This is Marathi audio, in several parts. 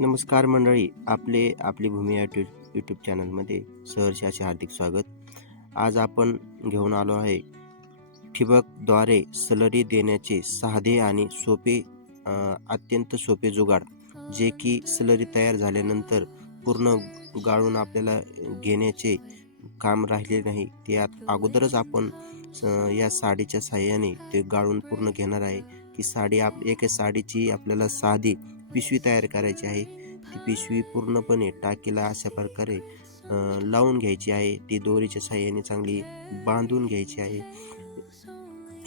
नमस्कार मंडळी आपले आपली भूमी या ट्यू यूट्यूब चॅनलमध्ये सहर्षाचे हार्दिक स्वागत. आज आपण घेऊन आलो आहे ठिबकद्वारे सलरी देण्याचे साधे आणि सोपे अत्यंत सोपे जुगाड जे की सलरी तयार झाल्यानंतर पूर्ण गाळून आपल्याला घेण्याचे काम राहिले नाही. ते आत अगोदरच आपण या साडीच्या साह्याने ते गाळून पूर्ण घेणार आहे. की साडी आप एका साडीची आपल्याला साधी पिशवी तयार करायची आहे. ती पिशवी पूर्णपणे टाकीला अशा प्रकारे लावून घ्यायची आहे. ती दोरीच्या साह्याने चांगली बांधून घ्यायची आहे.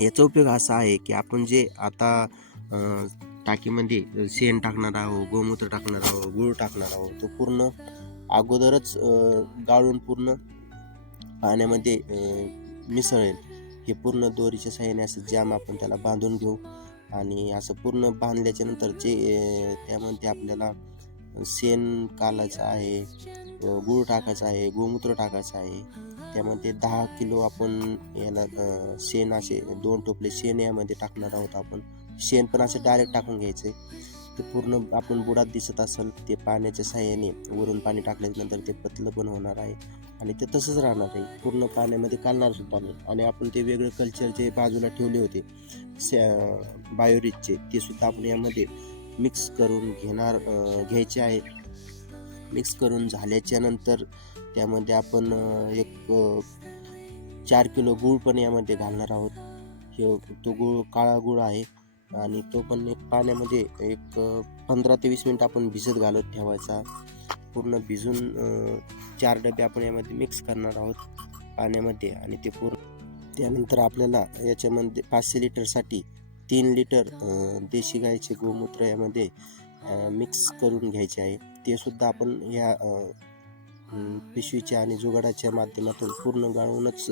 याचा उपयोग असा आहे की आपण जे आता टाकीमध्ये शेण टाकणार आहोत गोमूत्र टाकणार आहोत गूळ टाकणार आहोत तो पूर्ण अगोदरच गाळून पूर्ण पाण्यामध्ये मिसळेल. हे पूर्ण दोरीच्या साह्याने असं जाम आपण त्याला बांधून घेऊ. आणि असं पूर्ण बांधल्याच्या नंतर जे त्यामध्ये आपल्याला शेण कालाचं आहे गूळ टाकायचं आहे गोमूत्र टाकायचं आहे. त्यामध्ये दहा किलो आपण याला शेण असे दोन टोपले शेण यामध्ये टाकणार आहोत आपण. शेण पण असं डायरेक्ट टाकून घ्यायचं. ते पूर्ण आपण बुडात दिसत असेल ते पाण्याच्या साह्याने वरून पाणी टाकल्यानंतर ते पतलं पण होणार आहे आणि ते तसंच राहणार आहे. पूर्ण पाण्यामध्ये कालणार सुद्धा नाही आणि आपण ते वेगळे कल्चर जे बाजूला ठेवले होते बायोरिजचे ते सुद्धा आपण यामध्ये मिक्स करून घेणार घ्यायचे आहे. मिक्स करून झाल्याच्यानंतर त्यामध्ये आपण एक चार किलो गूळ पण यामध्ये घालणार आहोत. हे तो गूळ काळा गूळ आहे. आणि तो पण एक पाण्यामध्ये एक पंधरा ते वीस मिनटं आपण भिजत घालत ठेवायचा. पूर्ण भिजून चार डबे आपण यामध्ये मिक्स करणार आहोत पाण्यामध्ये आणि ते पूर्ण. त्यानंतर आपल्याला याच्यामध्ये पाचशे लिटरसाठी तीन लिटर देशी गाईचे गोमूत्र यामध्ये मिक्स करून घ्यायचे आहे. ते सुद्धा आपण ह्या पिशवीच्या आणि जुगाडाच्या माध्यमातून पूर्ण गाळूनच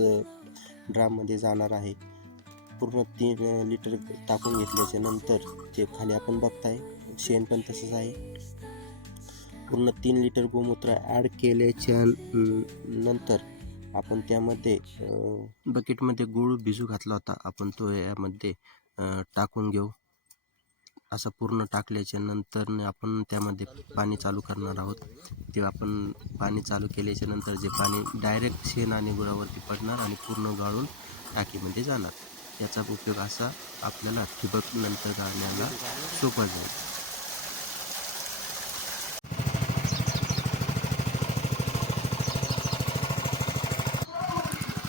ड्राममध्ये जाणार आहे. पूर्ण तीन लिटर टाकून घेतल्याच्या नंतर जे खाली आपण बघताय शेण पण तसंच आहे. पूर्ण तीन लिटर गोमूत्र ॲड केल्याच्यानंतर आपण त्यामध्ये बकेटमध्ये गूळ भिजू घातला होता. आपण तो यामध्ये टाकून घेऊ. असं पूर्ण टाकल्याच्या नंतर आपण त्यामध्ये पाणी चालू करणार आहोत. ते आपण पाणी चालू केल्याच्यानंतर जे पाणी डायरेक्ट शेण आणि गुळावरती पडणार आणि पूर्ण गाळून टाकीमध्ये जाणार. याचा उपयोग असा आपल्याला ठिबक नंतर गाळण्याला सोपा जाईल.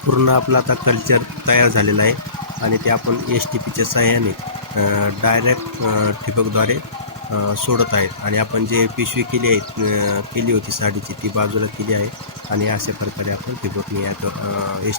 पूर्ण आपलं आता कल्चर तयार झालेलं आहे आणि ते आपण एस टी पीच्या सहाय्याने डायरेक्ट ठिबकद्वारे सोडत आहेत. आणि आपण जे पिशवी केली आहे केली होती साडीची ती बाजूला केली आहे. आणि अशा प्रकारे आपण ठिबकने या एस